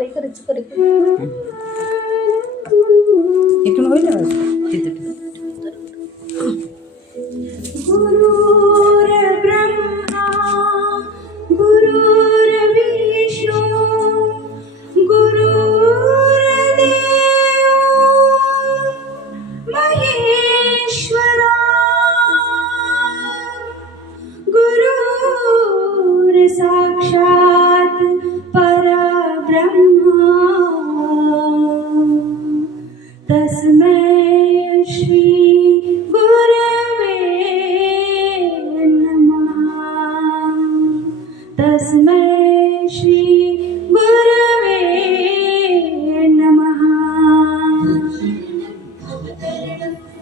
मला करायचं करे इथून होईल ना तिथे गुरुर्ब्रह्मा गुरुर्विष्णू गुरुर्देव महेश्वरा गुरुर् साक्षात् परब्रह्मा तस्मै श्री गुरवे नमः तस्मै श्री गुरवे नमः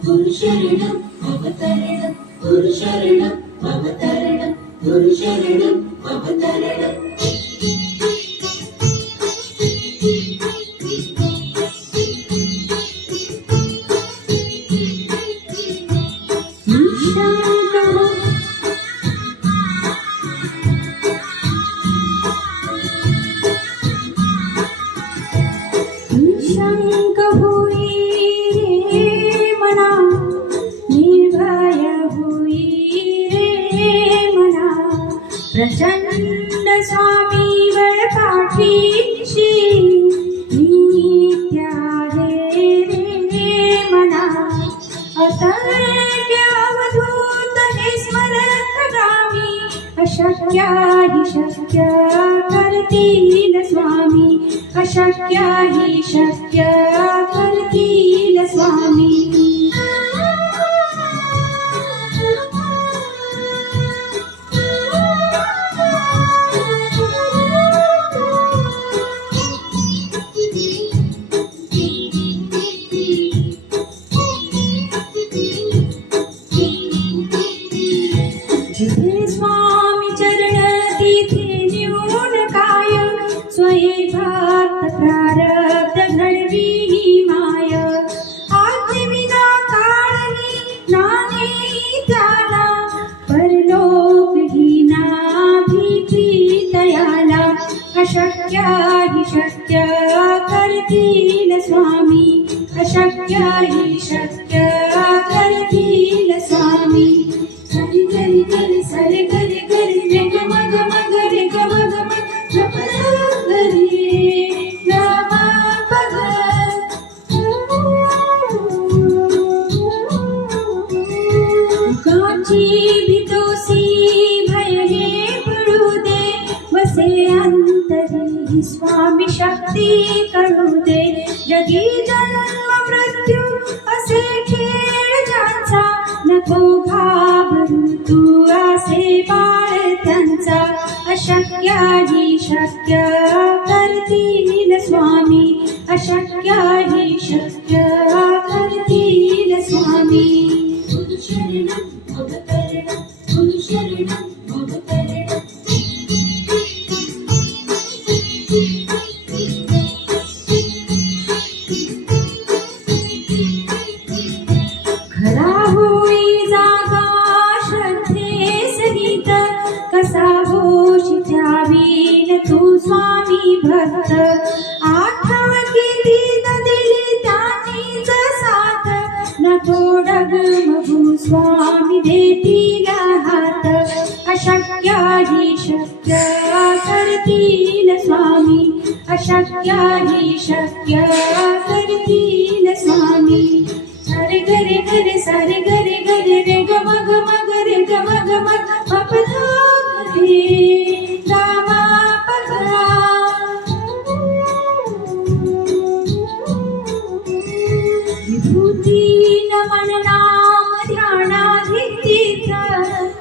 गुरु शरणं अवतरणं गुरु शरणं अवतरणं गुरु शरणं अवतरणं निशंक होई रे मना निर्भय होई रे मना प्रचंड स्वामी पाठीशी नित्य आहे रे मना अतर्क्य अवधूत हे स्मरत गामी अशक्य हि शक्य करतील स्वामी अशक्य हि शक्य करतील स्वामी जिथे स्वामी चरण तिथे निवून काय स्वये भक्त प्रारब्ध घडवी ही माय आज्ञे विना काळही नाने त्याला परलोक ही ना भीती तयाला अशक्य हि शक्य करतील स्वामी अशक्य हि शक्य करतील स्वामी सरी गरी गरी सरी गरी गरी रे ग मग मग रे ग मग मग गरी रामा पग काची भितोसी भयने पडू दे बसे अंतरी स्वामी शक्ती करू दे जगी जन्म मृत्यू असे खेळ ज्यांचा नको घाबरू तू असे बाळ त्यांचा अशक्य हि शक्य करतील स्वामी अशक्य हि शक्य करतील स्वामी गुरु शरणं अवतरणं गुरु शरणं अवतरणं खरा होई जागा श्रद्धे सहित कसा होशी द्यावीन तू स्वामी भक्त आठव किती न दिली त्यानीच साथ न थोडग मगू स्वामी देतील हात अशक्य हि शक्य करतील स्वामी अशक्य हि शक्य करतील स्वामी सारे गरे गरे सारे गरे गरे रे ग मग मग रे ग मग मग पपधा रे रामा पपधा विभूती नमन नाम ध्यानाधीत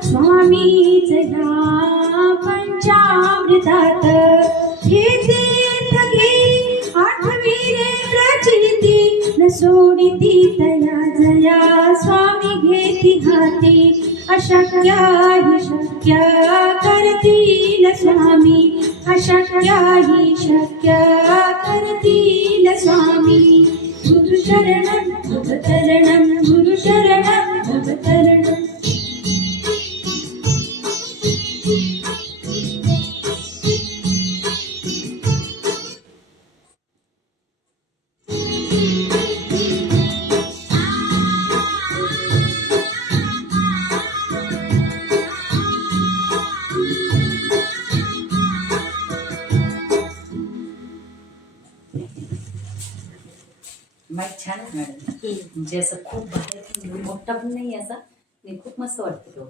स्वामीच ह्या पंचामृतात हे तीर्थ घे आठवी रे प्रचिती न सोडिती तया जया स्वामी घेती हाती अशक्य हि शक्य करतील स्वामी अशक्य हि शक्य करतील स्वामी गुरु शरणं अवतरणं गुरु शरणं अवतरणं माईक छान आहे मॅडम म्हणजे असं खूप बाहेर मोठा पण नाही असा आणि खूप मस्त वाटतं तो